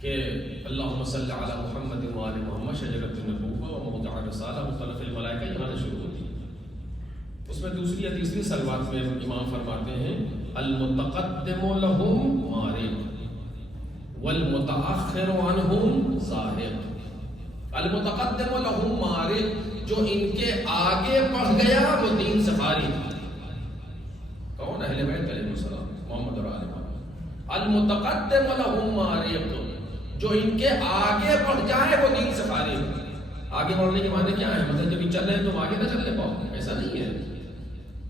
کہ اللہم صلی علی محمد و آل محمد شجرۃ النبوۃ و موضع الرسالہ مختلف الملائکہ، یہاں سے شروع ہوتی ہے۔ اس میں دوسری یا تیسری صلوات میں امام فرماتے ہیں المتقدم لہم مارق والمتأخر عنہم زاہق۔ المتقدم لہم مارق، جو ان کے آگے بڑھ گیا وہ دین سے خارج۔ کون؟ اہل بیت علیہ السلام، محمد اور آل محمد۔ المتقدم لہم مارق، جو ان کے آگے بڑھ جائے وہ دین سے خارج۔ آگے بڑھنے کے معنی کیا ہے؟ مطلب جب یہ چل رہے ہیں تم آگے نہ چلنے پاؤ، ایسا نہیں ہے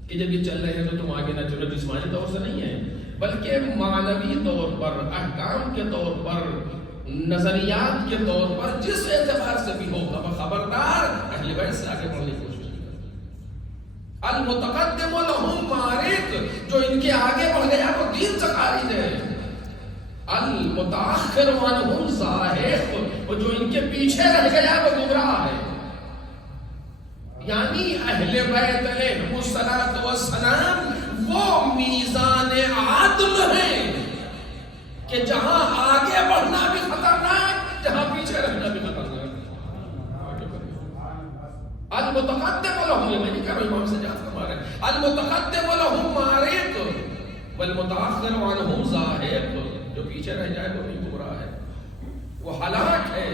کہ جب یہ چل رہے ہیں تو تم آگے نہ چلو، جسمانی طور سے نہیں ہے، بلکہ معنوی طور پر، احکام کے طور پر، نظریات کے طور پر، جس اعتبار سے بھی ہو، خبردار اہل بیت سے آگے بڑھنے کی کوشش کریں۔ المتقدم لہم مارق، جو ان کے آگے بڑھ گیا وہ دین سے خارج ہے۔ المتأخر عنہم زاہق، اور جو ان کے پیچھے رہ گیا وہ گمراہ ہے۔ یعنی اہل بیت علیہم السلام وہ میزان عدل ہیں کہ جہاں آگے بڑھنا بھی خطرناک، جہاں پیچھے رہنا بھی خطرناک۔ المتقدم لہم، یہ میں نہیں کہہ رہا امام سے جات فرما رہے ہیں، المتقدم لہم مارق والمتأخر عنہم زاہق، جو پیچھے رہ جائے وہ بھی گمراہ ہے، وہ ہلاک ہے۔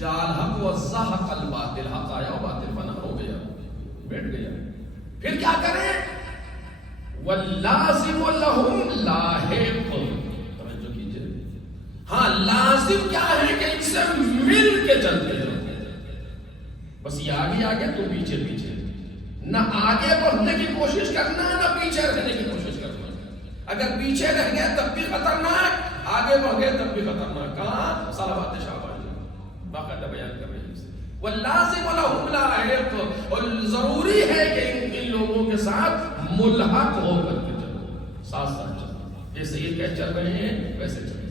جال حق و زحق الباطل، حق آیا و باطل فنا ہو گیا، بیٹھ گیا۔ پھر کیا کریں؟ واللازم لہم لاحق، توجہ کیجئے، ہاں لازم کیا ہے کہ ان سے مل کے چلتے ہیں، بس یہ آگے آگے تو پیچھے پیچھے، نہ آگے بڑھنے کی کوشش کرنا نہ پیچھے رہنے کی کوشش کرنا۔ اگر پیچھے رہ گئے تب بھی خطرناک، آگے بڑھ گئے تب بھی خطرناک۔ کہاں؟ صلوات شعبان باقاعدہ بیان کر رہے ہیں۔ واللازم لہم لاحق، اور ضروری ہے کہ ان لوگوں کے ساتھ ملحق ہو کر کے چلو، ساتھ ساتھ چلو، جیسے یہ کہ چل رہے ہیں ویسے چلیں۔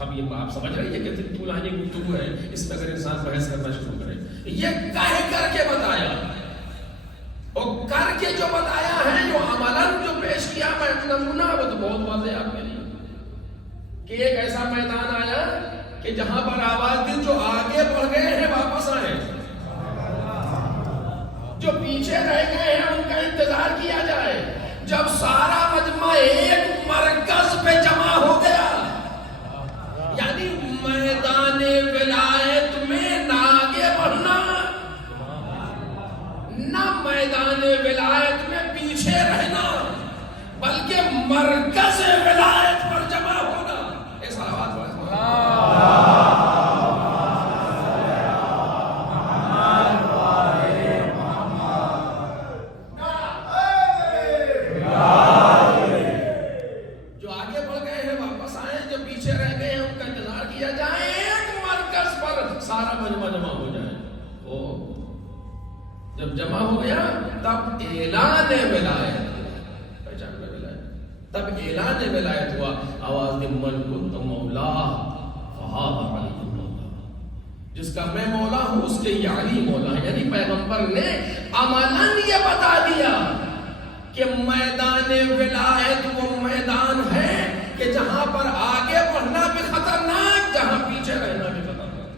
اب یہ آپ سمجھ رہے ہیں کہ طولانی گفتگو ہے، اس میں اگر انسان بحث کرنا شروع کرے، یہ کہہ کر کے بتایا، اور کر کے جو بتایا ہے، جو عملاً جو پیش کیا میں نمونہ، وہ تو بہت واضح آپ کے لیے کہ ایک ایسا میدان آیا کہ جہاں پر آواز دی جو آگے بڑھ گئے ہیں واپس آئے، جو پیچھے رہ گئے ہیں ان کا انتظار کیا جائے۔ جب سارا مجمع ایک مرکز پہ جمع ہو گیا، یعنی میدان ولایت میں نہ آگے بڑھنا نہ میدان ولایت میں پیچھے رہنا، بلکہ مرکز ولایت پر جمع ہونا، ایسا آواز بڑھا۔ جو آگے بڑھ گئے ہیں واپس آئے، جو پیچھے رہ گئے ہیں ان کا انتظار کیا جائے، ایک مرکز پر سارا مجمع جمع ہو جائے۔ جب جمع ہو گیا تب اعلان ولایت، پہچان میں ولایت، تب اعلان ولایت ہوا۔ آواز دی من کنت مولا فہذا علی مولا، جس کا میں مولا ہوں اس کے یہ علی مولا ہے۔ یعنی پیغمبر نے عملاً یہ بتا دیا کہ میدان ولایت وہ میدان ہے کہ جہاں پر آگے بڑھنا بھی خطرناک، جہاں پیچھے رہنا بھی خطرناک،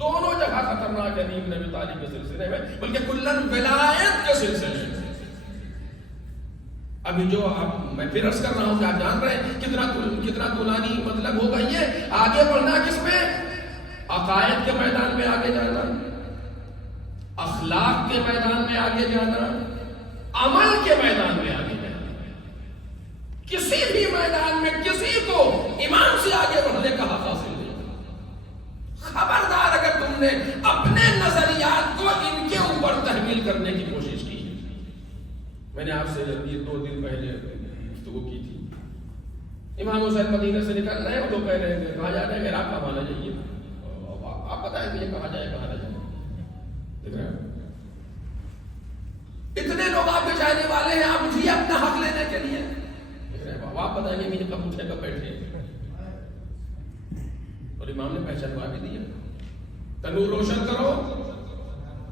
دونوں جگہ خطرناک ہے۔ نبی نبی طالب کے سلسلے میں، بلکہ کلن ولایت کے سلسلے میں۔ ابھی جو میں پھر عرض کر رہا ہوں کہ آپ جان رہے ہیں کتنا طولانی مطلب ہوگا یہ۔ آگے بڑھنا کس میں؟ عقائد کے میدان میں آگے جانا، اخلاق کے میدان میں آگے جانا، عمل کے میدان میں آگے جانا۔ کسی بھی میدان میں کسی کو ایمان سے آگے بڑھنے کا حق حاصل نہیں۔ خبردار اگر تم نے اپنے نظریات کو ان کے اوپر تحمیل کرنے کی کوشش کی۔ میں نے آپ سے یہ 2 دن پہلے گفتگو کی تھی، امام حسین مدینہ سے نکل رہے ہیں، وہ لوگ کہہ رہے ہیں کہاں جا رہے ہیں، عراق کا مانا جائیے، آپ بتائیں کہ یہ کہاں جائے کہاں نہ جائے۔ دیکھ رہے ہیں اتنے لوگ آپ کے جانے والے ہیں، آپ مجھے اپنا حق لینے کے لیے، دیکھ رہے ہیں آپ بتائیں گے مجھے کب اٹھے کب بیٹھے۔ اور امام نے پہچانوا بھی دیا، تنور روشن کرو،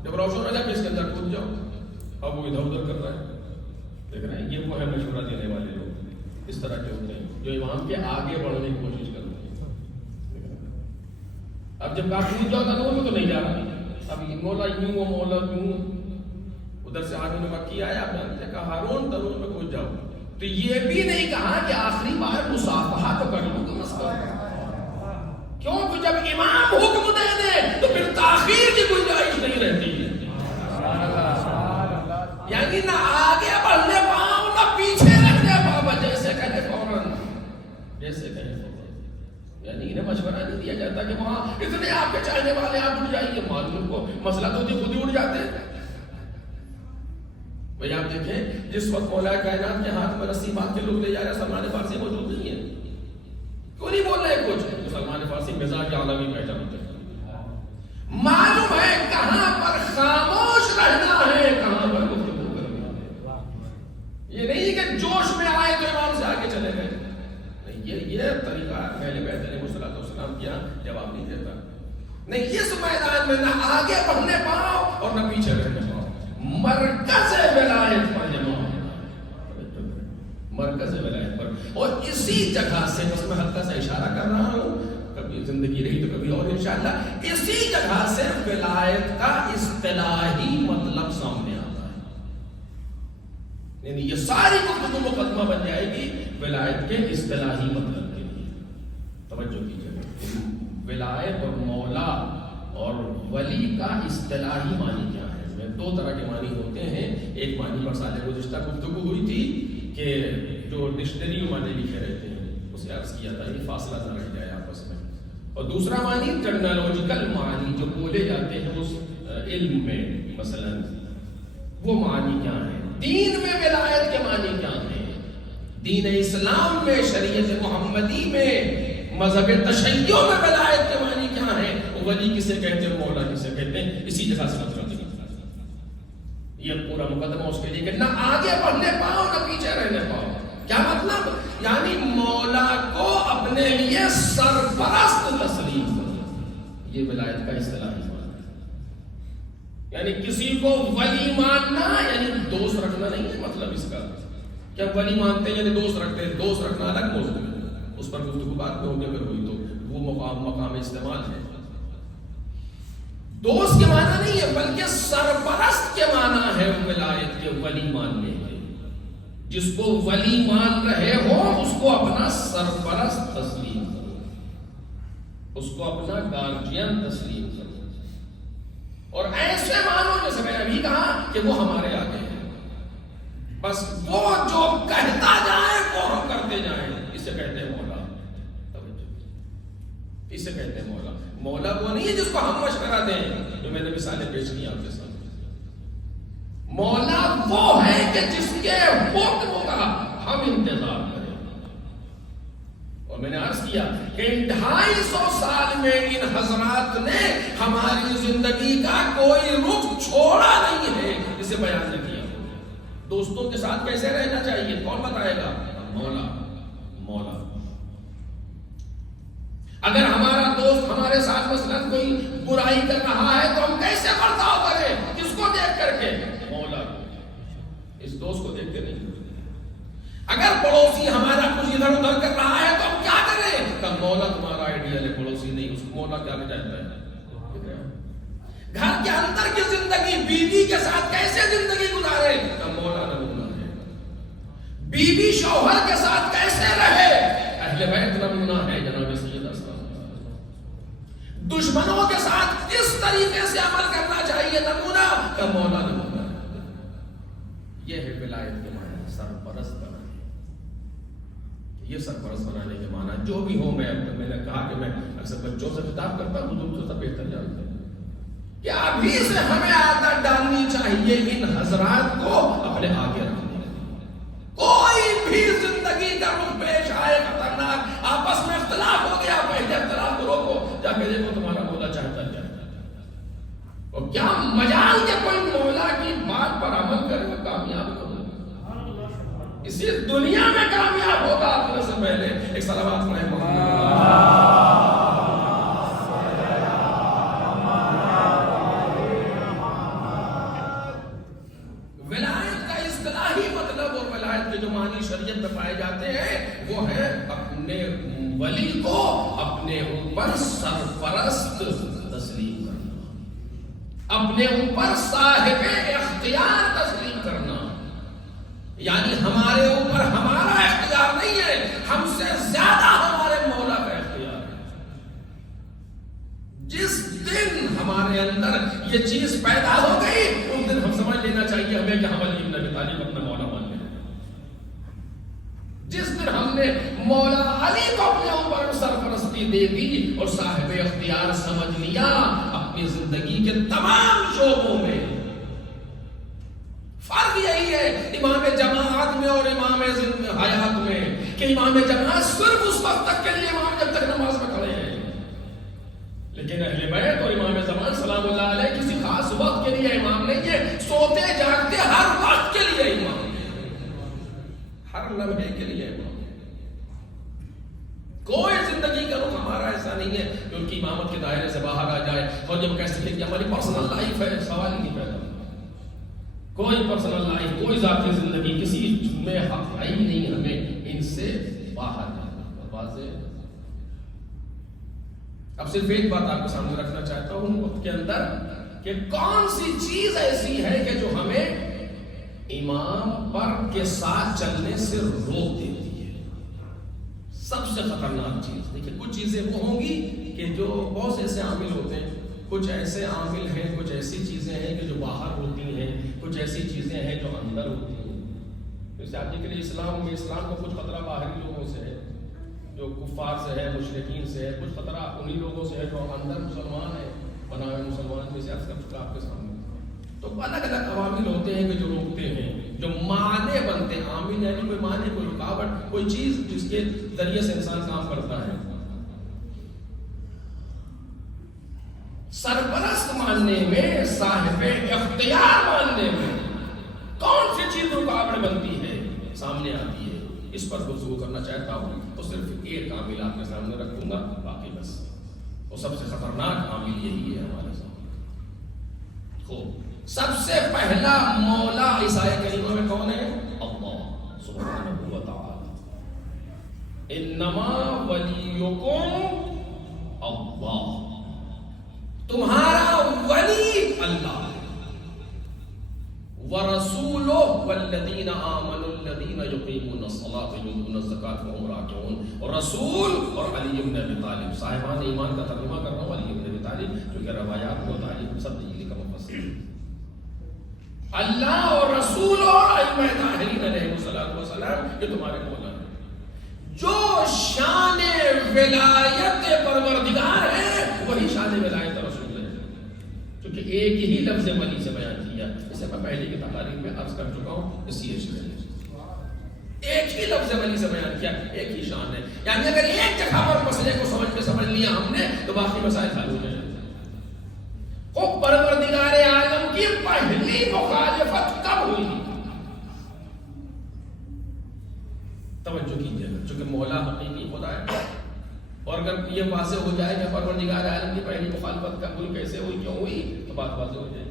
جب روشن ہو جائے اس کے اندر کود جاؤ۔ اب وہ ادھر ادھر کر رہا ہے، دیکھ رہے ہیں یہ وہ ہے مشورہ دینے والے لوگ۔ اس طرح کے ہوتے ہیں جو امام کے آگے بڑھنے کی کوشش کرتے ہیں. اب جب کہا پوچھ جاؤ تنور میں تو نہیں جا رہا. اب مولا یوں وہ مولا یوں ادھر سے ہارون مکی آیا. آپ نے کہا ہارون تنور میں کود جاؤ. تو یہ بھی نہیں کہا کہ آخری بار مصافحہ تو کر لوں تو مسئلہ. کیوں کہ جب امام حکم دے دے تو پھر تاخیر کی گنجائش نہیں رہتی ہے. یعنی نہ آگے بڑھنے پاؤں نہ پیچھے رکھنے پاؤں. جیسے کہتے فوراً جیسے کہتے فوراً. یعنی انہیں مشورہ نہیں دیا جاتا کہ وہاں اتنے آپ کے چاہنے والے آپ اٹھ جائیے. معلوم کو مسئلہ تو خود ہی اٹھ جاتے ہیں. بھئی آپ دیکھیں جس وقت مولا کائنات کے ہاتھ میں رسی باندھ کے لوگ لے جا رہے ہیں سلمان فارسی موجود نہیں ہے. کیوں نہیں بول رہے کچھ؟ سلمان فارسی مزاج عالمی بیٹھا ہوتا ہے. معلوم ہے کہاں پر خاموش رہنا ہے کہاں پر گفتگو کرنا ہے. یہ نہیں کہ جوش میں آئے تو امام سے آگے چلے گئے. یہ طریقہ پہلے بہتر علیہ السلام کیا جواب نہیں دیتا. نہیں اس میدان میں نہ آگے بڑھنے پاؤ اور نہ پیچھے رہنے پاؤ. مرکز ولایت پر جمع مرکز ولایت پر. اور اسی جگہ سے بس میں ہلکا سا اشارہ کر رہا ہوں کبھی زندگی رہی تو کبھی اور انشاءاللہ اسی جگہ سے ولایت کا اصطلاحی مطلب سامنے آتا ہے. یعنی یہ ساری گفتگو مقدمہ بن جائے گی ولایت کے اصطلاحی مطلب کے لیے. توجہ کیجیے. ولایت اور مولا اور ولی کا اصطلاحی معنی کیا ہے؟ دو طرح کے معنی ہوتے ہیں. ایک معنی پر سال گزشتہ گفتگو ہوئی تھی کہ جو ڈکشنری معنی لکھے رہتے ہیں اسے عرض کیا تھا یہ فاصلہ نہ رہ جائے آپس میں. اور دوسرا معنی ٹیکنالوجیکل معنی جو بولے جاتے ہیں اس علم میں مثلا وہ معنی کیا ہے. دین میں ولایت کے معنی کیا ہیں؟ دین اسلام میں شریعت محمدی میں مذہب تشیع میں ولایت کے معنی کیا ہیں؟ ولی کسے کہتے ہیں مولا کسے کہتے ہیں؟ اسی جگہ سے مطلب یہ پورا مقدمہ اس کے لیے کہ نہ آگے بڑھنے پاؤ نہ پیچھے رہنے پاؤ. کیا مطلب؟ یعنی مولا کو اپنے لیے سرپرست تسلیم کرو. یہ ولایت کا اصطلاحی معنی ہے. یعنی کسی کو ولی ماننا یعنی دوست رکھنا نہیں ہے. مطلب اس کا کیا ولی مانتے ہیں یعنی دوست رکھتے ہیں. دوست رکھنا الگ موضوع ہے, اس پر گفتگو بعد میں ہوگی اگر ہوئی تو. وہ مقام استعمال ہے. دوست کے معنی نہیں ہے بلکہ سرپرست کے معنی ہے ولایت کے ولی ماننے کے. جس کو ولی مان رہے ہو اس کو اپنا سرپرست تسلیم کرو, اس کو اپنا گارجین تسلیم کرو. اور ایسے مانو جیسے میں نے ابھی کہا کہ وہ ہمارے آگے ہیں, بس وہ جو کہتا جائے وہ ہم کرتے جائیں. اسے کہتے ہیں مولا. اسے کہتے ہیں مولا. مولا وہ نہیں ہے جس کو ہم مشورہ دیں جو میں نے مثالیں پیش کی آپ کے سامنے. مولا وہ ہے کہ جس کے حکم کا ہم انتظار کریں. اور میں نے عرض کیا کہ 250 سال میں ان حضرات نے ہماری زندگی کا کوئی رخ چھوڑا نہیں ہے اسے بیان نہیں کیا. دوستوں کے ساتھ کیسے رہنا چاہیے کون بتائے گا؟ مولا. مولا. اگر ہمارا دوست ہمارے ساتھ مثلا کوئی برائی کر رہا ہے تو ہم کیسے برتاؤ کریں؟ کس کو دیکھ کر کے؟ مولا. اس دوست کو دیکھ کے نہیں. اگر پڑوسی ہمارا کچھ ادھر ادھر کر رہا ہے تو ہم کیا کریں؟ کہ مولا تمہارا آئیڈیل ہے, پڑوسی نہیں. اس کو مولا کیا چاہتا ہے؟ گھر کے اندر کی زندگی بیوی کے ساتھ کیسے زندگی گزارے؟ کہ مولا نمونہ ہے. بیوی شوہر کے ساتھ کیسے رہے؟ اہل بیت نمونہ ہے جناب سید. دشمنوں کے ساتھ کس طریقے سے عمل کرنا چاہیے نمونہ کا مولا نمونہ. یہ ہے ولایت کے معنی سرپرست بنانے. یہ سرپرست بنانے کے معنی جو بھی ہو. میں نے کہا کہ میں اکثر بچوں سے خطاب کرتا ہوں, حضور سے بہتر جانتے ہیں کہ ابھی سے ہمیں عادت ڈالنی چاہیے ان حضرات کو اپنے آگے رکھنے. کوئی بھی زندگی کا رخ پیش آئے خطرناک, آپس میں اختلاف ہو گیا, پہلے اختلاف کو روکو, جا کے دیکھو تمہارا مولا چاہتا کیا ہے. اور کیا مجال کہ کوئی مولا کی بات پر عمل کرے وہ کامیاب ہوگا, اسی دنیا میں کامیاب ہوگا. اپنے سے پہلے ایک صلوات پڑھیں. ولایت کا اصطلاحی مطلب اور ولایت کے جو معنی شریعت میں پائے جاتے ہیں وہ ہے اپنے ولی کو اپنے اوپر سرپرست تسلیم کرنا، اپنے اوپر صاحب اختیار تسلیم کرنا. یعنی ہمارے اوپر ہمارا اختیار نہیں ہے، ہم سے زیادہ ہمارے مولا کا اختیار ہے. جس دن ہمارے اندر یہ چیز پیدا ہو گئی اس دن ہم سمجھ لینا چاہیے ہمیں کہ ہم علی بن ابی طالب اپنا مولا مان لیں. جس دن ہم نے مولا علی کو اپنے اوپر سرپرستی دے دی اور صاحب اختیار سمجھ لیا اپنی زندگی کے تمام شعبوں میں. فرق یہی ہے امام جماعت میں اور امام حیات میں کہ امام جماعت صرف اس وقت تک کے لیے امام جب تک نماز میں کھڑے ہیں، لیکن اہل بیت اور امام زمان سلام اللہ علیہ کسی خاص وقت کے لیے امام نہیں ہے، سوتے جاگتے ہر وقت کے لیے امام، ہر لمحے کے لیے امام. کوئی زندگی کا رخ ہمارا ایسا نہیں ہے کہ ان کی امامت کے دائرے سے باہر آ جائے اور جب کہہ سکے کہ ہماری پرسنل لائف ہے، سوال ہی نہیں پیدا. کوئی پرسنل لائف، کوئی ذاتی زندگی کسی میں حق ہے ہی نہیں ہمیں ان سے باہر جانا. واضح. اب صرف ایک بات آپ کے سامنے رکھنا چاہتا ہوں وقت کے اندر کہ کون سی چیز ایسی ہے کہ جو ہمیں امام پر کے ساتھ چلنے سے روک دیتی ہے. سب سے خطرناک چیز دیکھیں، کچھ چیزیں وہ ہوں گی کہ جو بہت سے ایسے عامل ہوتے ہیں، کچھ ایسے عامل ہیں، کچھ ایسی چیزیں ہیں کہ جو باہر ہوتی ہیں، کچھ ایسی چیزیں ہیں جو اندر ہوتی ہیں. جیسے آپ کے لیے اسلام میں اسلام کو کچھ خطرہ باہری لوگوں سے ہے، جو کفار سے ہے، مشرکین سے ہے. کچھ خطرہ انہی لوگوں سے ہے جو اندر مسلمان ہیں، بنا ہوئے مسلمان جیسے عرض کر چکا آپ کے سامنے. تو الگ الگ عوامل ہوتے ہیں کہ جو روکتے ہیں، جو معنی بنتے ہیں. عامل یعنی کوئی معنی، کوئی رکاوٹ، کوئی چیز جس کے ذریعے سے انسان کام کرتا ہے. سرپرست ماننے میں، صاحب اختیار ماننے میں کون سی چیز رکاوٹ بنتی ہے، سامنے آتی ہے. اس پر گفتگو کرنا چاہتا ہوں تو صرف ایک عامل آپ کے سامنے رکھوں گا، باقی بس وہ سب سے خطرناک عامل یہی ہے ہمارے سامنے. خوب، سب سے پہلا مولا اس آیت کریمہ میں کون ہے؟ اللہ سبحانہ و تعالی. انما ولیکم اللہ، تمہارا ولی اللہ. وَرَسُولُهُ وَالَّذِينَ آمَنُوا الَّذِينَ يُقِيمُونَ الصَّلَاةَ وَيُؤْتُونَ الزَّكَاةَ وَهُمْ رَاكِعُونَ. اور رسول اور علی بن ابی طالب، صاحبان ایمان کا ترجمہ کر رہا ہوں، علی بن ابی طالب جو کہ روایات و تعلیم سب دلی کا مفسر ہے. اللہ اور رسول اور ائمہ طاہرین علیہ الصلوۃ والسلام یہ تمہارے مولا ہیں. جو شان ولایت پروردگار ہے وہی شان ولایت رسول ہے، کیونکہ ایک ہی لفظ ولی سے بیان کیا. اسے میں پہلے کی تقاریر میں عرض کر چکا ہوں، اسی اشارے ایک ہی لفظ ولی سے بیان کیا، ایک ہی شان ہے. یعنی اگر ایک جگہ پر مسئلے کو سمجھ لیا ہم نے تو باقی مسائل حل ہو جائیں. خوب، پروردگار عالم کی پہلی مخالفت کب ہوئی؟ توجہ کیجیے، چونکہ مولا حقیقی خدا ہے. اور اگر یہ واضح ہو جائے کہ پروردگار عالم کی پہلی مخالفت کب ہوئی، کیسے ہوئی، کیوں ہوئی، تو بات واضح ہو جائے گی.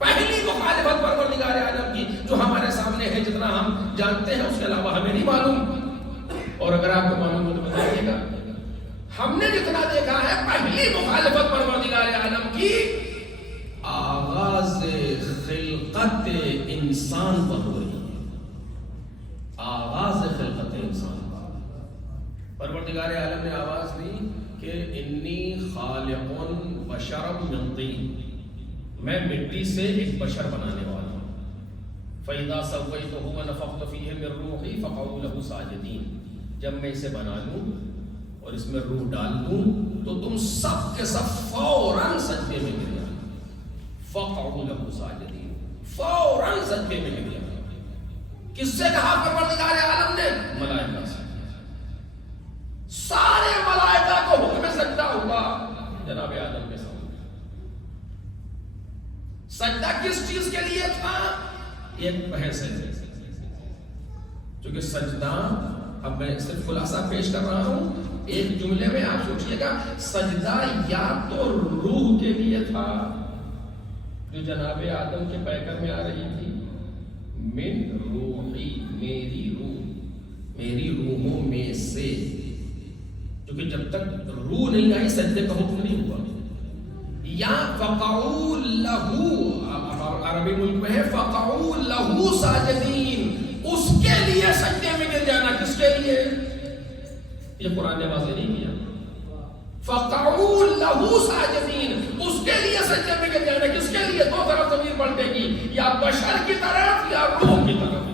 پہلی مخالفت پروردگار عالم کی جو ہمارے سامنے ہے، جتنا ہم جانتے ہیں اس کے علاوہ ہمیں نہیں معلوم، اور اگر آپ کو معلوم ہو تو بتائیے گا. ہم نے جتنا دیکھا ہے پہلی مخالفت پروردگار عالم کی آغاز خلقت انسان پر ہو رہی ہے. آغاز خلقت انسان پر پروردگار عالم نے آواز دی کہ انی خالق بشرا من طین، میں مٹی سے ایک بشر بنانے والا ہوں. فَإِذَا سَوَّيْتُهُ وَنَفَخْتُ فِيهِ مِن رُوحِي فَقَعُوا لَهُ سَاجِدِينَ. جب میں اسے بنا لوں اور اس میں روح ڈال دوں تو تم سب کے سب فوراً سجدے میں گر جانا. فَقَعُوا لَهُ سَاجِدِينَ، فوراً سجدے میں گر جانا. کس سے کہا پروردگار عالم نے؟ ملائکہ سے. سارے ملائکہ کو حکم سجدہ ہوا جناب آدم کے سامنے. سجدہ کس چیز کے لیے تھا؟ ایک بحث ہے، چونکہ سجدہ، اب میں صرف خلاصہ پیش کر رہا ہوں ایک جملے میں، آپ سوچئے گا. سجدہ یا تو روح کے لیے تھا جو جناب آدم کے پیکر میں آ رہی تھی، من روحی، میری روح، کیونکہ جب تک روح نہیں آئی سجدے کا حکم نہیں ہوا. یا فقعوا لہو، عربی ملک میں ہے فقعوا لہو ساجدین، اس کے لیے سجدے میں گر جانا. کس کے لیے؟ یہ قرآن نے واضح نہیں کیا. فقعوا لہو ساجدین، اس کے لیے سجدے میں گر جانا. کس کے لیے؟ دو طرف ضمیر پلٹے گی، یا بشر کی طرف یا روح کی طرف.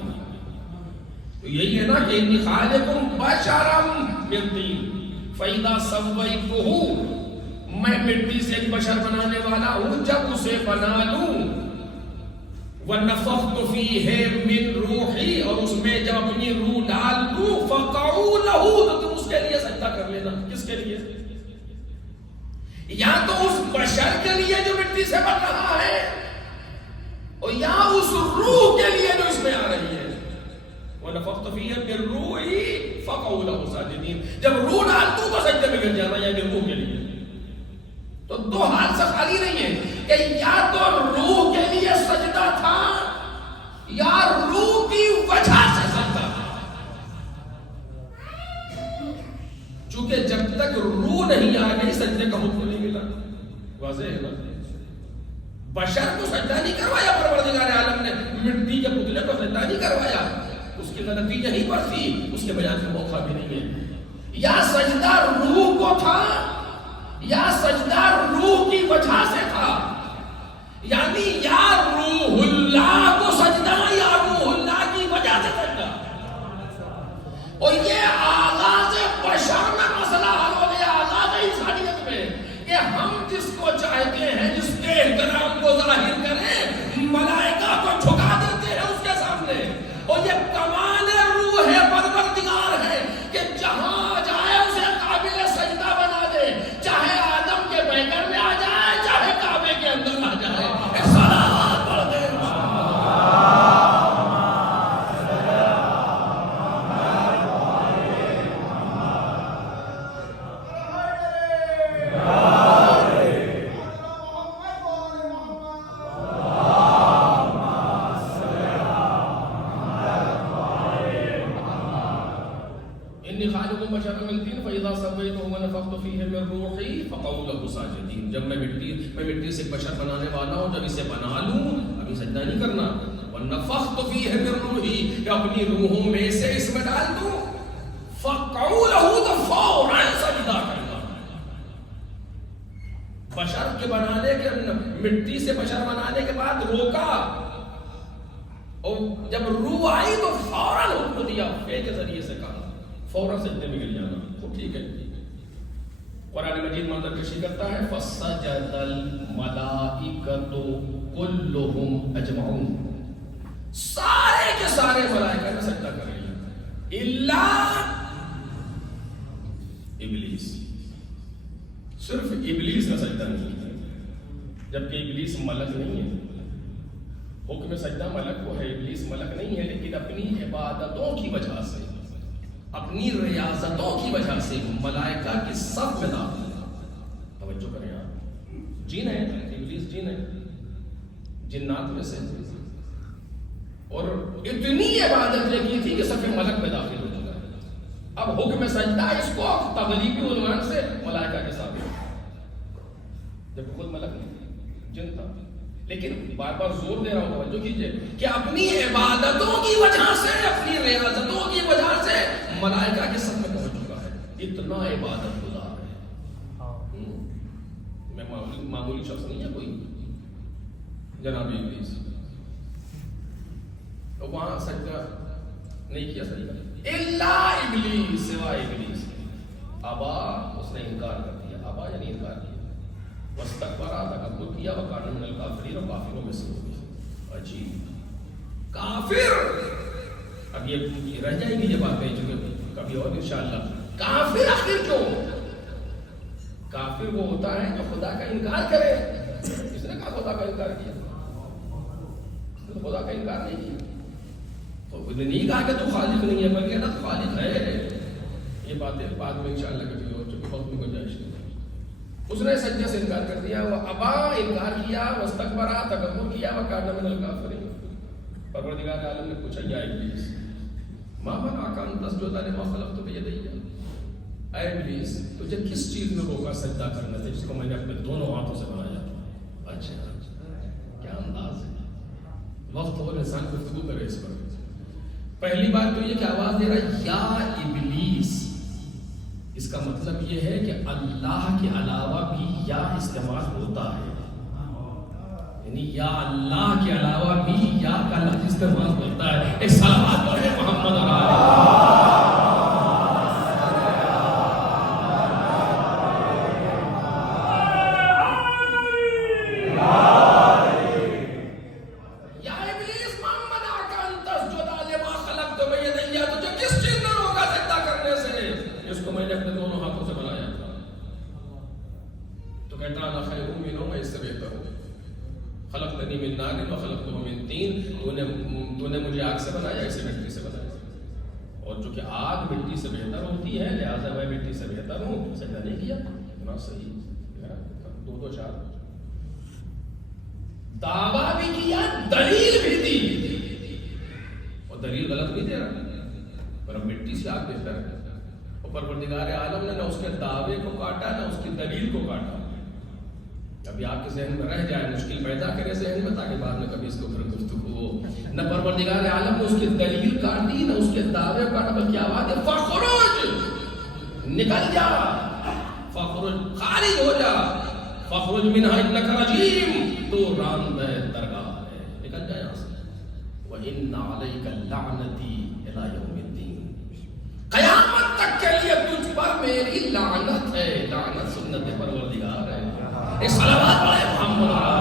تو یہی ہے نا کہ انی خالقکم بشرا من طین فَإِذَا سَوَّيْتُهُ، میں مٹی سے ایک بشر بنانے والا ہوں، جب اسے بنا لوں وَنَفَخْتُ فِيهِ مِن رُوحِي، اور اس میں جب اپنی روح ڈال دوں فَقَعُوا لَهُ، تو تم اس کے لیے سجدہ کر لینا. کس کے لیے؟ یا تو اس بشر کے لیے جو مٹی سے بن رہا ہے، اور یا اس روح کے لیے جو اس میں آ رہی ہے. وَنَفَخْتُ فِيهِ مِن رُوحِي فَقَعُوا لَهُ ساجدین، جب روح ڈال دوں تو سجدے میں گر جانا، یا روح کے لیے. تو دو حال سے خالی نہیں ہے کہ یا تو روح کے لیے سجدہ تھا یا روح کی وجہ سے سجدہ تھا. چونکہ جب تک روح نہیں آ گئی سجدے کا حکم نہیں ملا. واضح ہے نا؟ بشر کو سجدہ نہیں کروایا پروردگار عالم نے، مٹی کے پتلے کو سجدہ نہیں کروایا. اس کی غلطی یہیں پر تھی، اس کے بیان کا موقع بھی نہیں ہے. یا سجدہ روح کو تھا یا سجدہ روح کی وجہ سے تھا. یعنی یا روح اللہ کو سجدہ یا روح اللہ کی وجہ سے سجدہ. اور یہ آغاز بشر میں مسئلہ حل ہو گیا، آغاز انسانیت میں، کہ ہم جس کو چاہتے ہیں، جس کے احترام کو ظاہر کریں، ملائکہ کو جھکا دیتے ہیں اس کے سامنے. اور یہ کمال روح ہے، پروردگار ہے، کہ جہاں جائے اسے قابل سجدہ بنا دے، چاہے آدم کے بیگن میں آ جائے چاہے کعبے کے اندر آ جائے. صلوات پڑھ دے. جب میں مٹی سے بشر بنانے والا ہوں، جب اسے بنا لوں، ابھی سجدہ نہیں کرنا. وَنَفَخْتُ فِيهِ مِن رُوحِي، کہ اپنی روحوں میں سے اس میں ڈال دوں. فَقَعُوا لَهُ، تو فوراً سجدہ کرنا. بشر کے بنانے کے، مٹی سے بشر بنانے کے بعد روکا، اور جب روح آئی تو فوراً حکم دیا، فے کے ذریعے سے کہا فوراً سجدے میں گر جانا. تو ٹھیک ہے. قرآن مجید منظر کشی کرتا ہے فَسَجَدَ الْمَلَائِكَةُ كُلُّهُمْ أَجْمَعُونَ، سارے کے سارے ملائکہ نے سجدہ کر لیا الا ابلیس. صرف ابلیس نے سجدہ نہیں کیا، جبکہ ابلیس ملک نہیں ہے. حکم سجدہ ملک کو ہے، ابلیس ملک نہیں ہے. لیکن اپنی عبادتوں کی وجہ سے، اپنی ریاضتوں کی وجہ سے ملائکہ کی صف میں داخل ہے. توجہ کریں آپ، جن ہے ابلیس، جن ہے جنات میں سے، اور اتنی عبادت نے کی تھی کہ صف ملک میں داخل ہو چکا ہے. اب حکم سجدہ اس کو تغلیبی عنوان سے ملائکہ کے ساتھ، جب خود ملک نہیں جن تھا. لیکن بار بار زور دے رہا ہوں، توجہ کیجئے کہ اپنی عبادتوں کی وجہ سے، اپنی ریاضتوں کی وجہ سے ملائکہ کے سب میں پہنچ چکا ہے. اتنا عبادت گزار ہے. میں معمولی شخص نہیں ہے کوئی، جناب ابلیس. تو وہاں سجدہ نہیں کیا سجدہ الا ابلیس، سوائے ابلیس. ابا، اس نے انکار کر دیا. ابا یعنی انکار کیا. واستکبر، تکبر کیا. وکان من الکافرین، اور کافروں میں سے ہو گیا. عجیب کافر. اب یہ رہ جائے گی یہ باتیں، چونکہ کبھی اور انشاءاللہ. کافر آخر کیوں؟ کافر وہ ہوتا ہے جو خدا کا انکار کرے. کس نے کہا خدا کا انکار کیا؟ خدا کا انکار نہیں کیا. تو نہیں کہا کہ تو خالق نہیں ہے، بلکہ نا تو خالق ہے. یہ باتیں بعد میں انشاءاللہ کبھی اور، چونکہ وقت میں گنجائش نہیں. اس نے سجدے سے انکار کر دیا. وہ ابا، انکار کیا. واستکبر، تکبر کیا. وکان من الکافرین. پروردگار عالم نے پوچھا یا ابلیس ما منعک ان تسجد لما خلقت بیدی، اے ابلیس تجھے کس چیز نے روکا سجدہ کرنے سے جس کو میں نے اپنے دونوں ہاتھوں سے بنایا تھا؟ اچھا کیا انداز ہے، وقت اور انسان گفتگو کرے اس پر. پہلی بات تو یہ کہ آواز دے رہا ہے یا ابلیس، اس کا مطلب یہ ہے کہ اللہ کے علاوہ بھی یا استعمال ہوتا ہے، یعنی یا اللہ کے علاوہ بھی یا کا لفظ استعمال ہوتا ہے. ایک صلوات پڑھے محمد علیہ. تو نے مجھے آگ سے بنایا، اسے مٹی سے بنایا، اور جو کہ آگ مٹی سے بہتر ہوتی ہے لہٰذا میں مٹی سے بہتر ہوں. سجدہ نہیں کیا نا، صحیح 2-4 دعویٰ بھی کیا، دلیل بھی دی، اور دلیل غلط نہیں دے رہا، پر مٹی سے آگ بہتر ہے. اور پروردگار عالم نے نہ اس کے دعوے کو کاٹا نہ اس کی دلیل کو کاٹا. ابھی آپ کے ذہن میں رہ جائے، مشکل پیدا کرے ذہن میں تاکہ بعد میں کبھی اس کو پھر گفتگو ہو. نہ پروردگار عالم نے اس کی دلیل کاٹی نہ اس کے دعوے کاٹا، بلکہ آواز ہے فخرج، نکل جا، فخرج خارج ہو جا، فخرج منہا انک رجیم، تو راندہ درگاہ ہے، نکل جا یہاں سے. وَإِنَّ عَلَيْكَ اللَّعْنَةِ إِلَى يَوْمِ الدِّينِ، قیامت تک کے لیے تجھ پر میری لعنت ہے. لعنت سنت پروردگار ہے. ایک صلوات پڑھے محمد علیہ.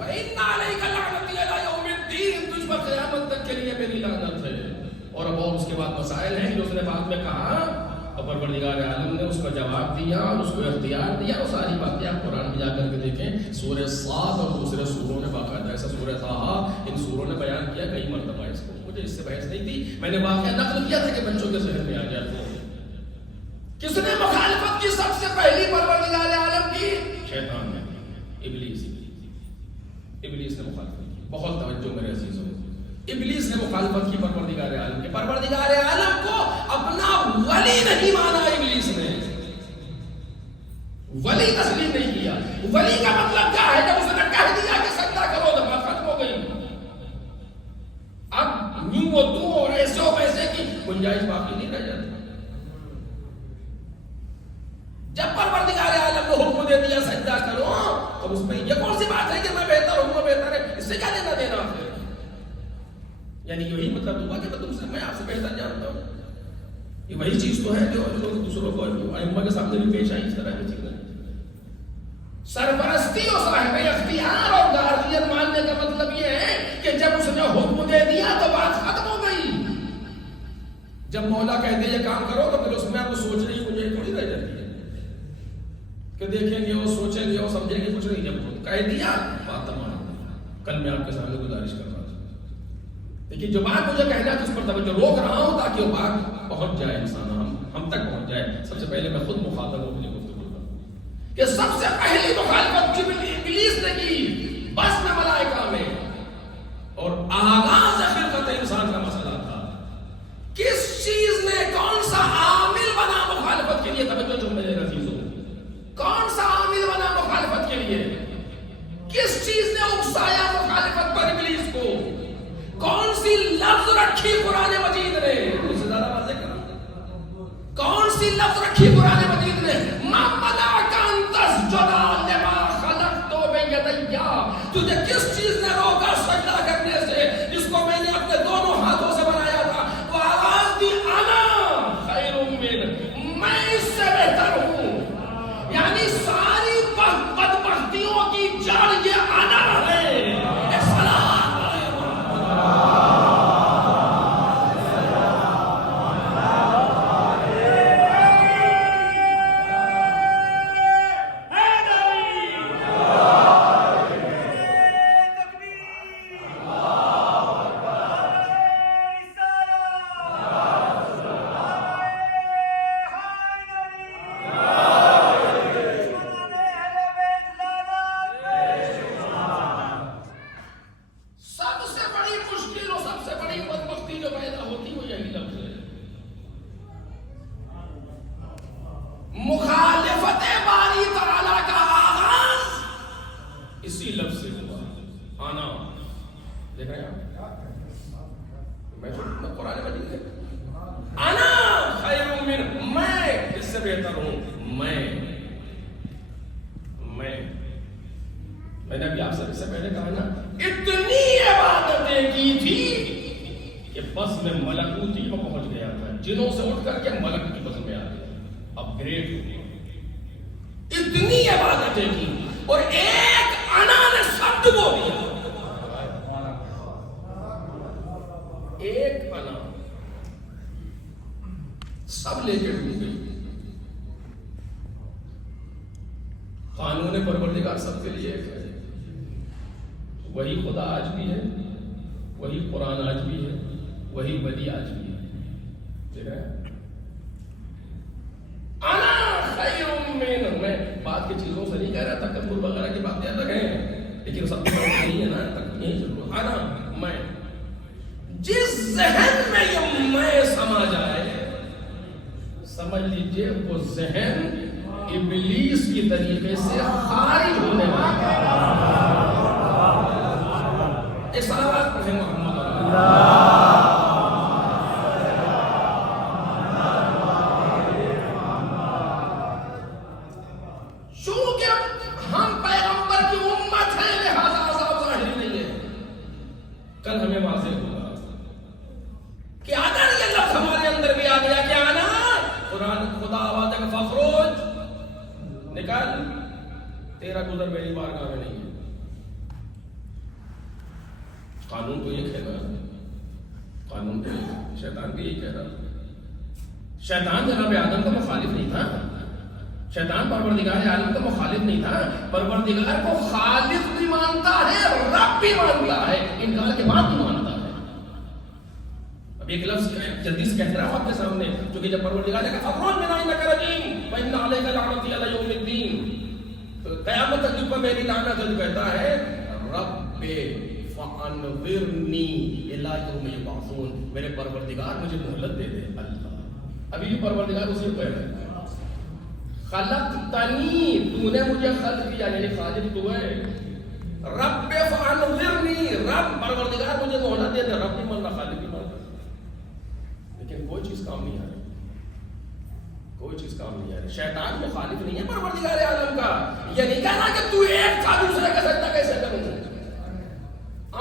وَإِنَّ عَلَيْكَ لَعْنَتِي إِلَى يَوْمِ الدِّينِ، تجھ پر قیامت تک کے لیے میری لعنت ہے. اور اب اس کے بعد مسائل ہیں جو اس نے بعد میں کہا، اور پروردگار عالم نے اس کا جواب دیا اور اس کو اختیار دیا. وہ ساری باتیں آپ قرآن میں جا کر کے دیکھیں. سورہ صاد اور دوسرے سوروں نے باقاعدہ ایسا سورہ طٰہٰ ان سوروں نے بیان کیا کئی مرتبہ. اس کو مجھے اس سے بحث نہیں تھی، میں نے واقعہ نقل کیا تھا کہ بچوں کے ذہن میں آ جائے. کس نے مخالفت کی سب سے پہلی پروردگار عالم کی؟ شیطان نے، ابلیس نے مخالفت کی. بہت توجہ میرے عزیزوں، ابلیس نے مخالفت کی پروردگار عالم کے. پروردگار عالم کو اپنا ولی نہیں مانا ابلیس نے، ولی تسلیم نہیں کیا. ولی کا مطلب کیا ہے؟ جب اس نے کہہ دیا کہ سجدہ کرو تو بات ختم ہو گئی. اب یوں و تو اور ایسے و ویسے کی گنجائش باقی نہیں رہ جاتی. جب پروردگار عالم نے حکم دے دیا سجدہ کرو، تو اس میں یہ کون سی بات ہے کہ میں بہتر ہوں، میں بہتر ہے، اس سے کیا لینا دینا ہے؟ یعنی یہی مطلب ہوا کہ میں آپ سے بہتر جانتا ہوں. یہ وہی چیز تو ہے جو دوسروں کو ائمہ کے سامنے بھی پیش آئی. اس طرح کی چیزیں سرپرستی اور صاحب اختیار اور گارڈین ماننے کا مطلب یہ ہے کہ جب اس نے حکم دے دیا تو بات ختم ہو گئی. جب مولا کہہ دے یہ کام کرو تو پھر اس میں آپ کو سوچنے کی مجھے تھوڑی رہ جاتی ہے کہ دیکھیں گے اور سوچیں گے اور سمجھیں گے کچھ نہیں. جب کہہ دیا بات تمام. کل میں آپ کے سامنے گزارش کر رہا تھا، لیکن جو بات مجھے کہنا ہے اس پر توجہ روک رہا ہوں تاکہ وہ بات پہنچ جائے انسان ہم تک پہنچ جائے. سب سے پہلے میں خود مخاطب ہوں اپنی گفتگو کا کہ سب سے پہلی مخالفت ابلیس نے کی بس میں ملائکہ میں، اور آغاز خلقت انسان کا مسئلہ تھا. کس چیز نے کون سا عامل بنا مخالفت کے لیے؟ توجہ جو میرے عزیزوں، کون سا عامل بنا مخالفت کے لیے؟ کس چیز نے اکسایا مخالفت پر ابلیس کو؟ کون سی لفظ رکھی قرآن مجید نے؟ اس سے زیادہ واضح کرنا، کون سی لفظ رکھی قرآن مجید نے؟ ما منعک ان تسجد لما خلقت بیدی، تجھے کس چیز نے روکا سجدہ کرنے سے جس کو میں نے اپنے دونوں ہاتھوں سے بنایا تھا؟ وہ آواز دی انا خیر من، میں اس سے بہتر ہوں. یعنی ساری بدبختیوں کی جڑ یہ انا ہے. آنا، دیکھ رہے ہیں آپ، میں قرآن مجید ہے، انا خیر من، میں اس سے بہتر ہوں، میں نے ابھی آپ سے اس سے پہلے کہا نا، اتنی عبادتیں کی تھی کہ بس میں ملکوتی کو پہنچ گیا تھا، جنوں سے اٹھ کر کے ملک کی بس میں آ گیا، اب گریٹ ہو گیا، اتنی عبادتیں کی اور ایک انا نے شبد بول دیا، ایک انا سب لے کے ڈوب گئی۔ قانون پروردگار سب کے لیے ایک ہے، وہی خدا آج بھی ہے، وہی قرآن آج بھی ہے، وہی ولی آج بھی ہے، ٹھیک ہے؟ انا خیر من، میں بات کی چیزوں سے نہیں کہہ رہا، تکبر وغیرہ کی باتیں الگ ہیں، لیکن سب کو نہیں ہے نا، تک یہی ضرور انا، میں، جس ذہن میں یہ میں سما جائے، سمجھ لیجئے وہ ذہن ابلیس کی طریقے سے خارج ہونے والا ہے۔ ایک صلوات پڑھیں محمد چونکہ ہم پیغمبر کی امت ہیں، لہذا عذاب ظاہری نہیں ہے۔ کل ہمیں واضح ہوگا کہ اگر یہ لفظ ہمارے اندر بھی آ گیا کہ آنا قرآن خدا آواز کا فخروج نکال، تیرا گزر میری بارگاہ میں نہیں ہے۔ قانون تو یہ کہہ رہا، قانون تو یہ، شیطان بھی یہی کہہ رہا۔ شیطان جناب آدم کا مخالف نہیں تھا، شیطان پروردگار عالم کا مخالف نہیں تھا، پروردگار کو خالق بھی مانتا ہے، رب بھی مانتا ہے، انکار کے بعد بھی مانتا ہے۔ اب ایک لفظ جلدی سے کہہ رہا ہوں آپ کے سامنے، کیونکہ جب پروردگار نے کہا فَخْرُجْ مِنْ إِنَّكَ رَجِيمٌ وَإِنَّ عَلَيْكَ لَعْنَتِي إِلَى يَوْمِ الدِّينِ، تو قیامت تک جب میری لعنت ہے، جو کہتا ہے رب فَأَنظِرْنِي إِلَى يَوْمِ يُبْعَثُونَ، میرے پروردگار مجھے مہلت دے دے۔ اللہ ابھی بھی پروردگار اسی کو کہہ رہا ہے، خلقتنی، تو نے مجھے خلق کیا، یعنی خالق تو ہے، رب فانظرنی، رب پروردگار مجھے مہلت دے دے، رب بھی مان رہا، خالق بھی مان رہا، لیکن کوئی چیز کام نہیں آ رہی، کوئی چیز کام نہیں آ رہی۔ شیطان مخالف نہیں ہے پروردگار عالم کا، یہ نہیں کہنا کہ تو ایک تھا دوسرے کا سجدہ کیسے کروں،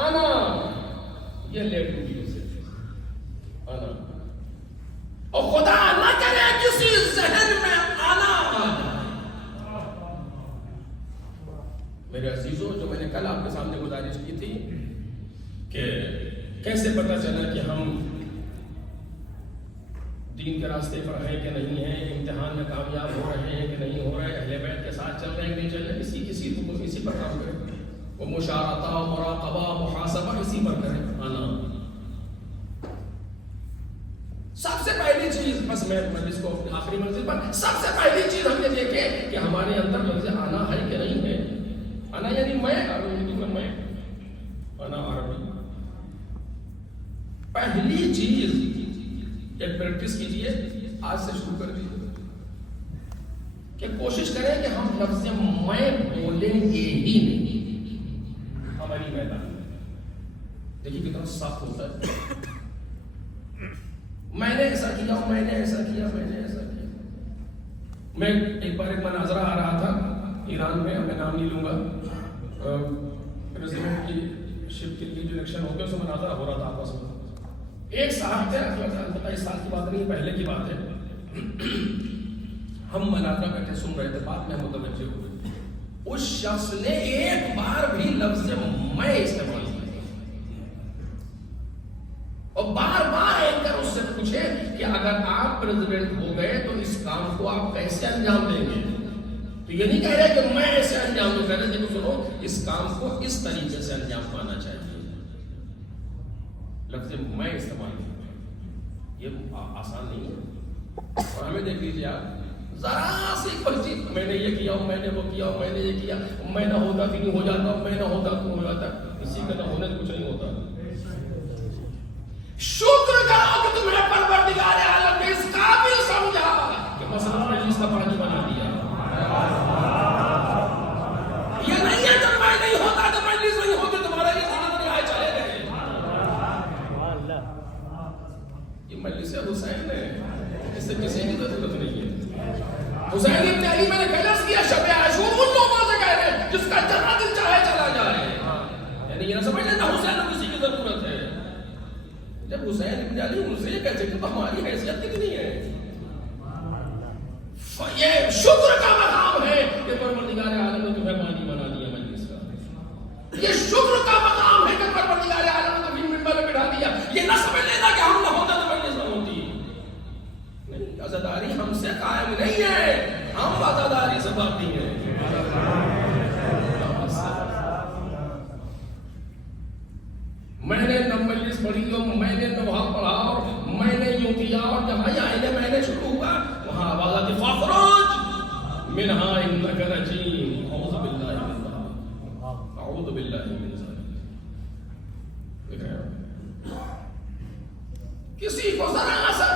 آنا یہ لیٹ ہوگی اسے، آنا، اور خدا نہ کرے کسی ذہن میں آنا آ جائے۔ میرے عزیزوں، جو میں نے کل آپ کے سامنے گزارش کی تھی کہ کیسے پتہ چلا کہ ہم دین کے راستے پر ہیں کہ نہیں ہیں، امتحان میں کامیاب ہو رہے ہیں کہ نہیں ہو رہے، اہل بیت کے ساتھ چل رہے ہیں کہ نہیں چل رہے، اسی پر کام کریں، وہ مشارطہ، مراقبہ، محاسبہ اسی پر کریں، آنا۔ سب سے پہلی چیز، بس میں مجلس کو آخری منزل پر، سب سے پہلی چیز ہم یہ دیکھیں کہ ہمارے اندر لفظ آنا ہے کہ نہیں ہے۔ آنا یعنی میں، عربی میں میں، آنا عربی۔ پہلی چیز ایک پریکٹس کیجئے، آج سے شروع کر دیجئے کہ کوشش کریں کہ ہم لفظ میں بولیں گے ہی نہیں ہماری میدان میں۔ دیکھیے کتنا سخت ہوتا ہے، میں نے ایسا کیا، میں نے ایسا کیا، میں نے ایسا کیا۔ میں ایک بار ایک مناظرہ آ رہا تھا ایران میں، میں نام نہیں لوں گا، پریزیڈنٹ کی شپ کے لیے جو الیکشن ہو گیا، اس میں مناظرہ ہو رہا تھا آپس میں۔ ایک صاحب تھے، اس سال کی بات نہیں، پہلے کی بات ہے، ہم مناظرہ بیٹھے سن رہے تھے، بعد میں ہم متوجہ ہوئے اس شخص نے ایک بار بھی لفظ میں استعمال کیا، اور بار بار اینکر اس سے پوچھے کہ اگر آپ پریزیڈنٹ ہو گئے تو اس کام کو آپ کیسے انجام دیں گے؟ تو یہ نہیں کہہ رہے کہ میں ایسے انجام دوں، کہہ رہے دیکھو سنو، اس کام کو اس طریقے سے انجام پانا چاہیے۔ لفظ میں استعمال کیا، یہ آسان نہیں ہے، اور ہمیں دیکھ لیجیے آپ، ذرا سی پرچی، میں نے یہ کیا، میں نے وہ کیا، میں نے یہ کیا، میں نہ ہوتا کہ نہیں ہو جاتا، میں نہ ہوتا تو ہو جاتا، کسی کا نہ ہونے سے کچھ نہیں ہوتا۔ شکر کرو کہ تمہیں پروردگار عالم نے اس قابل سمجھا کہ مثلا مجلس کا پانی بنا دیا۔ یہ نہیں ہے جب میں نہیں ہوتا تو مجلس نہیں ہوتی، تمہارے یعنی یہ نہ سمجھ لینا حسین کو کسی کی ضرورت ہے. جب حسین ابن علی ان سے یہ کہتے تو ہماری حیثیت کتنی ہے. یہ شکر کا مقام ہے کہ پروردگار عالم نے تمہیں مانی بنا دیا مجلس کا. یہ شکر کا مقام ہے کہ پروردگار عالم نے تمہیں منبر پہ بٹھا دیا. یہ نہ سمجھ لینا کہ ہم نہ ہوتے تو مجلس نہ ہوتی. نہیں, عزاداری ہم سے قائم نہیں ہے, ہم عزاداری سے باقی ہیں. میں نے نہ مجلس پڑھی ہو, میں نے نہ وہاں پڑھا, اور میں نے یوں کیا, اور جہاں یہ میں نے شروع ہوا وہاں آواز آتی فخرج منہا انک رجیم. اعوذ باللہ من ذلک, اعوذ باللہ من ذلک. کسی کو ذرا سا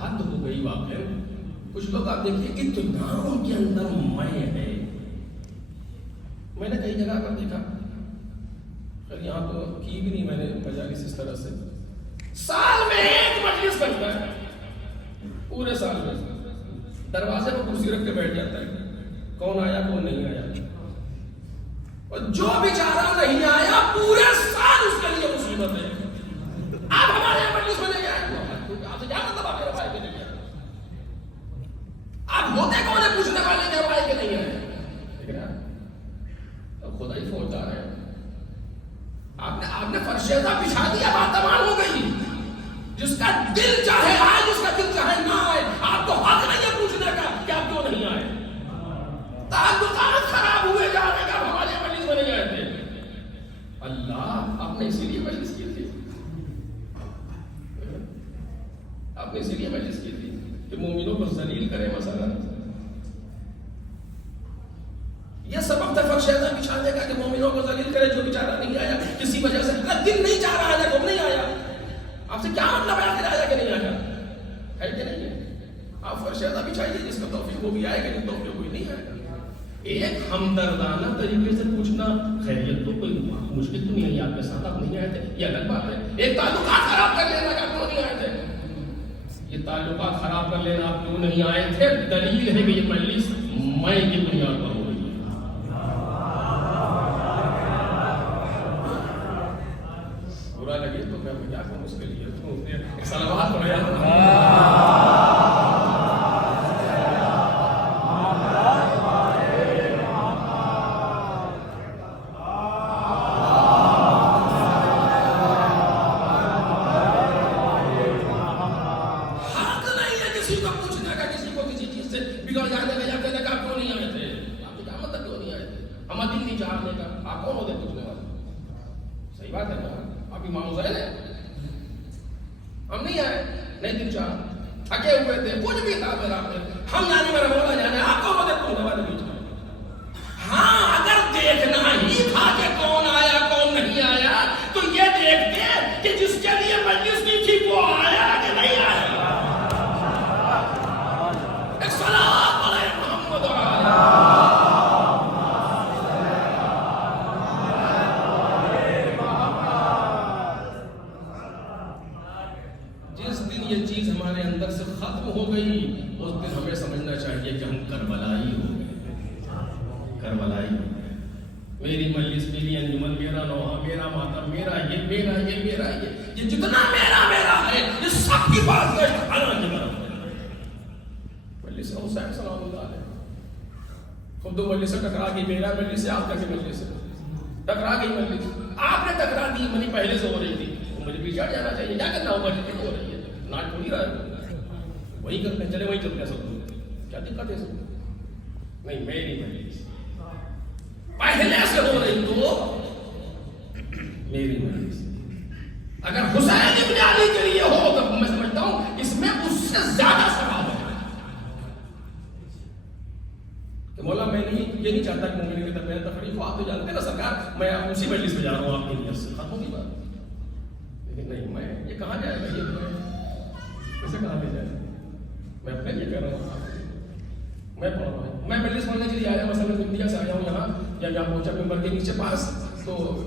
حد ہو گئی واقعی. کچھ لوگ آپ دیکھیے اتنا ان کے اندر میں ہے. میں نے کئی جگہ پر دیکھا, یہاں تو کی بھی نہیں میں نے مجالس اس طرح سے, سال میں ایک مجلس بنتا ہے, پورے سال میں دروازے پر کرسی رکھ کے بیٹھ جاتا ہے, کون آیا کون نہیں آیا, اور جو بیچارہ نہیں آیا پورے سال اس کے لیے مصیبت ہے. آپ ہمارے یہاں مجلس میں نہیں آئے, آپ سے کیا مطلب آپ میرے بھائی کے نہیں آئے, آپ ہوتے کون ہے پوچھنے والے کے بھائی کے نہیں آئے. اب خدا ہی فوج آ رہے ہیں, آپ نے فرشیدہ بچھا دیا, بات تمام ہو گئی. جس کا دل چاہے آئے, جس کا دل چاہے نہ آئے, آپ کو حق نہیں ہے پوچھنے کا کہ آپ کیوں نہیں آئے. تعلقات خراب ہوئے جا رہے ہیں, ہمارے مجلس میں نہیں آئے تھے. اللہ آپ نے اسی لیے مجلس کی تھی, آپ نے اسی لیے مجلس کی تھی کہ مومنوں کو ذلیل کرے. مثلا یہ سبب تھا فرشیدہ بچھانے کا کہ مومنوں کو ذلیل کرے. جو بیچارہ نہیں آیا کسی وجہ سے, دل نہیں چاہ رہا ہے, تم نہیں آیا, آپ سے کیا مطلب ہے آخر آیا کہ نہیں آیا ہے کہ نہیں ہے. آپ فرشیدہ بچھائیے, جس کا توفیق وہ بھی آئے گا, جس کا توفیق کوئی نہیں آئے گا. ایک ہمدردانہ طریقے سے پوچھنا, خیریت تو کوئی مشکل تو نہیں ہے, آپ کے ساتھ آپ نہیں آئے تھے, یہ الگ بات ہے. ایک تعلقات خراب کر لینا کہ آپ کیوں نہیں آئے تھے, یہ تعلقات خراب کر لینا آپ کیوں نہیں آئے تھے دلیل ہے کہ یہ مجلس میں کی بنیاد پر ہو رہی ہے. برا لگے تو میں کیا کروں اس کے لیے, تو صلوات پڑھے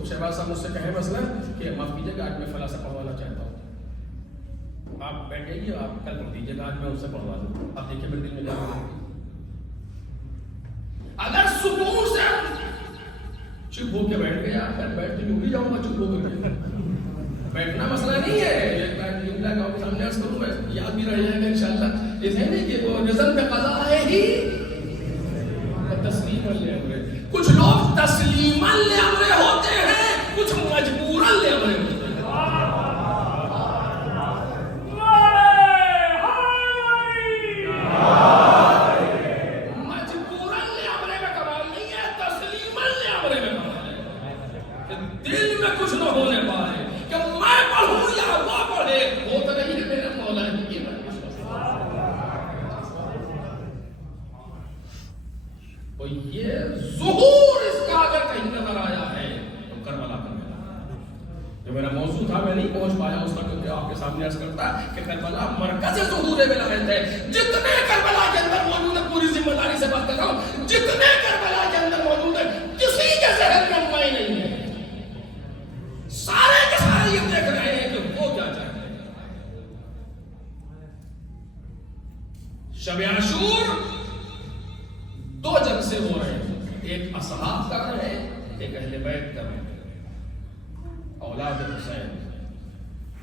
شہباز صاحب مجھ سے کہے مثلا کہ معاف کیجیے گا آج میں فلاں سے پڑھوانا چاہتا ہوں, آپ بیٹھ جائیے, آپ کل پڑھ دیجیے گا, آج میں اس سے پڑھوا دوں. آپ دیکھیے میرے دل میں جائے, اگر سکون سے چپ ہو کے بیٹھ گیا. بیٹھ کے یوں ہی جاؤں گا چپ ہو کر. بیٹھنا مسئلہ نہیں ہے. جملہ کا سامنے عرض کروں, میں یاد بھی رہ جائے گا انشاءاللہ. اس ہے نہیں کہ وہ نظم پہ قضا ہے ہی تسلیماً لے امرے. کچھ لوگ تسلیماً لے امرے ہوتے ہیں, کچھ مجبوراً لے امرے ہوتے ہیں. کہ کربلا مرکز ظہور ولایت ہے. جتنے کربلا کے اندر موجود ہے, پوری ذمہ داری سے بات کر رہا ہوں, جتنے کربلا کے اندر موجود ہے کسی کے ذہن میں میں نہیں ہے. سارے کے سارے یہ دیکھ رہے ہیں کہ وہ کیا چاہتے ہیں. شب عاشور دو جگ سے ہو رہے ہیں, ایک اصحاب کر رہے ہیں, ایک اہل بیت کر رہے ہیں. اولاد حسین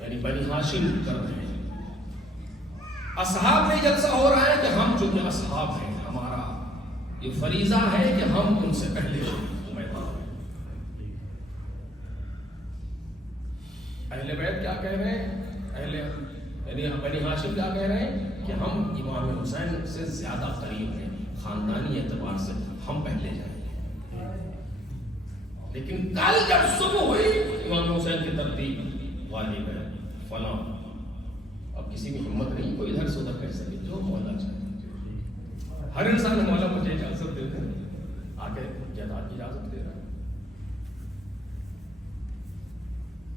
یعنی بنی ہاشم کر رہے ہیں. اصحاب میں جلسہ ہو رہا ہے کہ ہم چونکہ اصحاب ہیں, ہمارا یہ فریضہ ہے کہ ہم ان سے پہلے امیدوار ہیں. اہل بیت کیا کہہ رہے ہیں, یعنی بنی ہاشم کیا کہہ رہے ہیں کہ ہم امام حسین سے زیادہ قریب ہیں, خاندانی اعتبار سے ہم پہلے جائیں گے. لیکن کل جب صبح ہوئی امام حسین کی ترتیب غالب ہے فلاں, اب کسی کی ہمت نہیں کوئی ادھر سے ادھر کہہ سکے, جو مولا چاہے. ہر انسان مولا مجھے اجازت دے دے, آگے جائیداد کی اجازت دے رہا ہے.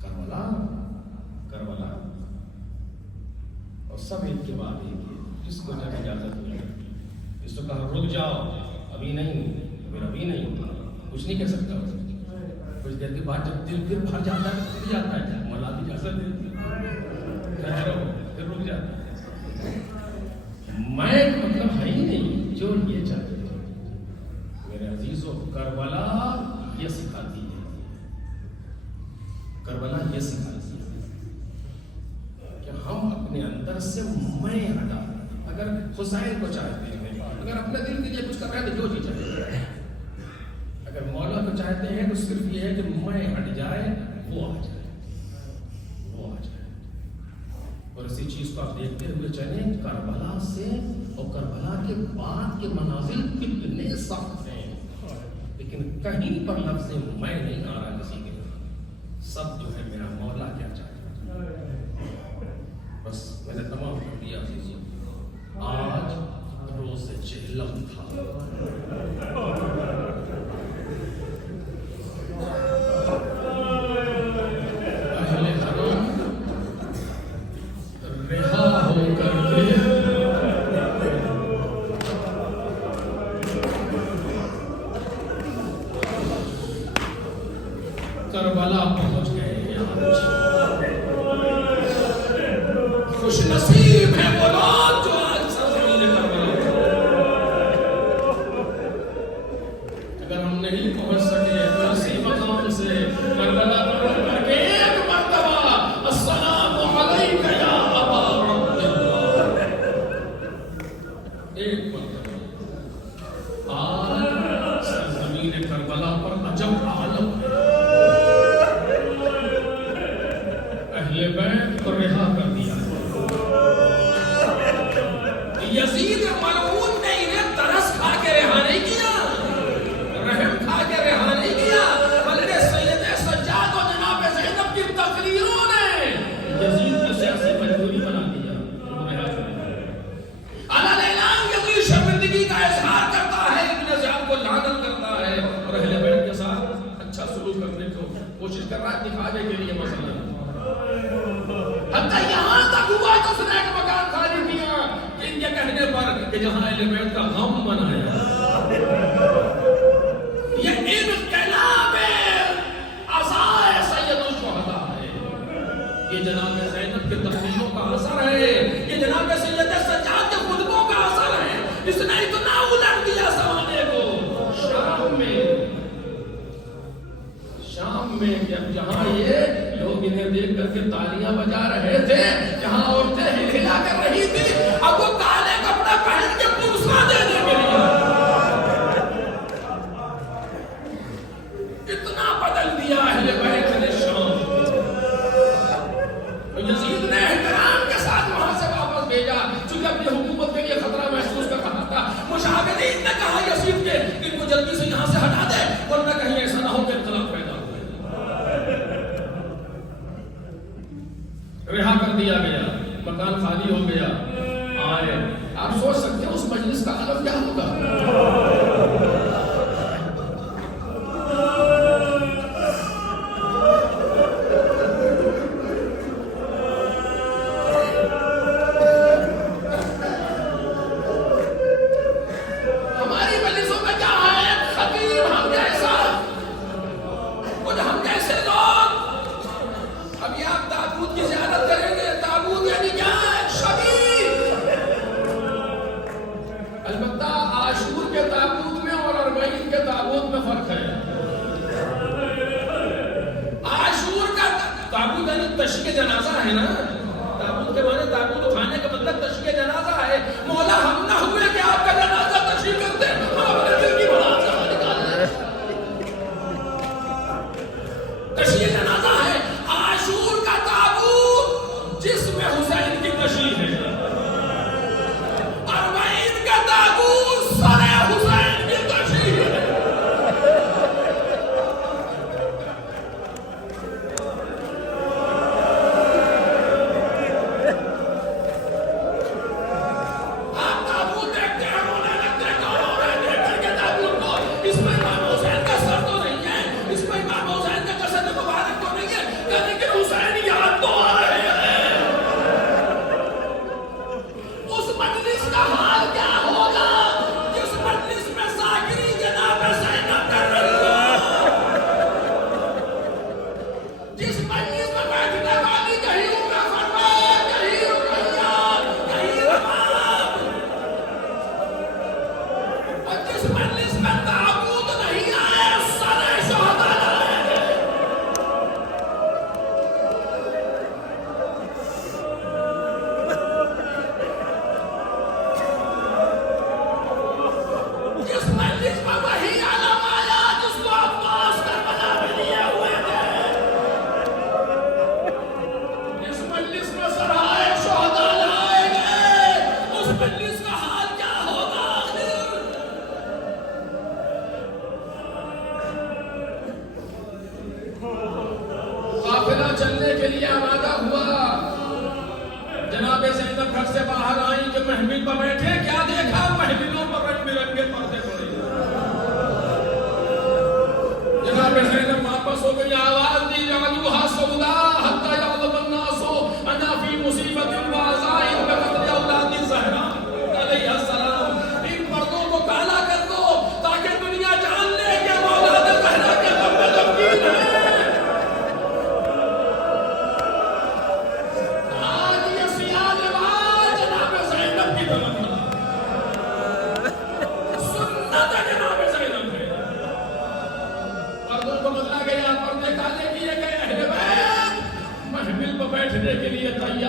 کربلا کربلا اور سب ایک کے بعد ایک ہے. جس کو جب اجازت ہوئی, جس کو کہا رک جاؤ, ابھی نہیں, کچھ نہیں کہہ سکتا. کچھ دیر کے بعد جب دل پھر بھر جاتا ہے پھر جاتا ہے, مولا کی اجازت دیتی ہے, پھر رک جاتا ہے. میں مطلب ہے ہی نہیں جو یہ چاہتے تھے. میرے عزیزو, کربلا یہ سکھاتی ہے, کربلا یہ سکھاتی ہے کہ ہم اپنے اندر سے میں ہٹا. اگر حسین کو چاہتے ہیں, اگر اپنے دل کے لیے کچھ کر رہے ہیں تو جو جی چاہتے ہیں. اگر مولا کو چاہتے ہیں تو صرف یہ ہے کہ میں ہٹ جائے, وہ آ جائے. اور اسی چیز کو آپ دیکھتے ہوئے چلیں, کربلا سے اور کربلا کے بعد کے مناظر کتنے سخت ہیں, لیکن کہیں پر لفظ میں نہیں آ رہا کسی کے. سب جو ہے میرا مولا کیا چاہتا ہے. بس میں نے تمام کر دیا. آج روز جہلم تھا. کربلا پہنچ گئے. خوش نصیب ہے وہ لوگ جو آج سرزمین کربلا. اگر ہم نہیں پہنچ سکے تو اسی مقام سے کربلا پر کر کے ایک مرتبہ السلام علیک یا ابا عبداللہ, ایک مرتبہ آج سرزمین کربلا پر عجب عالم ہے. اہل بیت کو رہا کر دیا. یزید ملعون نے انہیں ترس کھا کے رہا نہیں کیا, رحم کھا کے رہا نہیں کیا, بلکہ سید سجاد و جناب زینب کی تقریروں نے یزید کو سیاسی مجبوری بنا دیا. علی اعلان یزید شرمندگی کا اظہار کرتا ہے, ابن زیاد کو لعنت کرتا ہے, اور اہل بیت کے ساتھ اچھا سلوک کرنے کو کوشش کر رہا ہے دکھانے کے لیے. مثلا حتیٰ یہاں تک ہوا کہ اس نے ایک مکان خالی کیا ان کے کہنے پر کہ جہاں اہل بیت کا غم منایا. یہ انقلاب عصائے سید الشہداء ہے, یہ جناب زینب کے تقریروں کا اثر ہے, یہ جناب سید سجاد کے خطبوں کا اثر ہے. اس نے اتنا الٹ دیا زمانے کو. شام میں کہ اب جہاں یہ لوگ انہیں دیکھ کر کے تالیاں بجا رہے تھے، جہاں عورتیں ہلا کر رہی تھی، اب وہ کالے کپڑے پہن کے پرسا دینے کے لیے اتنا بدل دیا اہل بیت نے شام۔ یزید نے احترام کے ساتھ وہاں سے واپس بھیجا، چونکہ اپنی حکومت کے لیے خطرہ محسوس کر رہا تھا۔ مشاورین نے کہا یزید کے ان کو جلدی سے یہاں سے ہٹا دے، ورنہ کہیں ایسا نہ ہو کہ انقلاب پیدا ہو۔ رہا کر دیا گیا، مکان خالی ہو گیا۔ آئے، آپ سوچ سکتے ہیں اس مجلس کا حال کیا ہوگا؟ تشییع جنازہ ہے نا، تابوت کے معنی تابوت اٹھانے کا مطلب تشییع جنازہ ہے۔ مولا ہم نہ ہوئے کہ آپ کا جنازہ تشییع کرتے، ہم اپنے دل کی بڑا سے نکال لیں۔ تشییع جنازہ ہے عاشور کا تابوت جس میں حسین کی تشییع ہے، اربعین کا تابوت سر حسین کی تشییع ہے۔ چلنے کے لیے آمادہ ہوا، جناب زینب گھر سے باہر آئیں کہ محمل پر بیٹھے، کیا دیکھا؟ محملوں پر رنگ برنگے پردے پڑے۔ جناب زینب واپس ہو گئی، آواز دی جعلوها سودا حتی یعلم الناس انا فی مصیبت وعزاء بقتل اولاد زہرا علیہ السلام۔ ان پردوں کو کالا کر دو تاکہ دنیا جان لے کہ اولاد زہرا کے غم میں غمگین ہے۔ بیٹھنے کے لیے تیار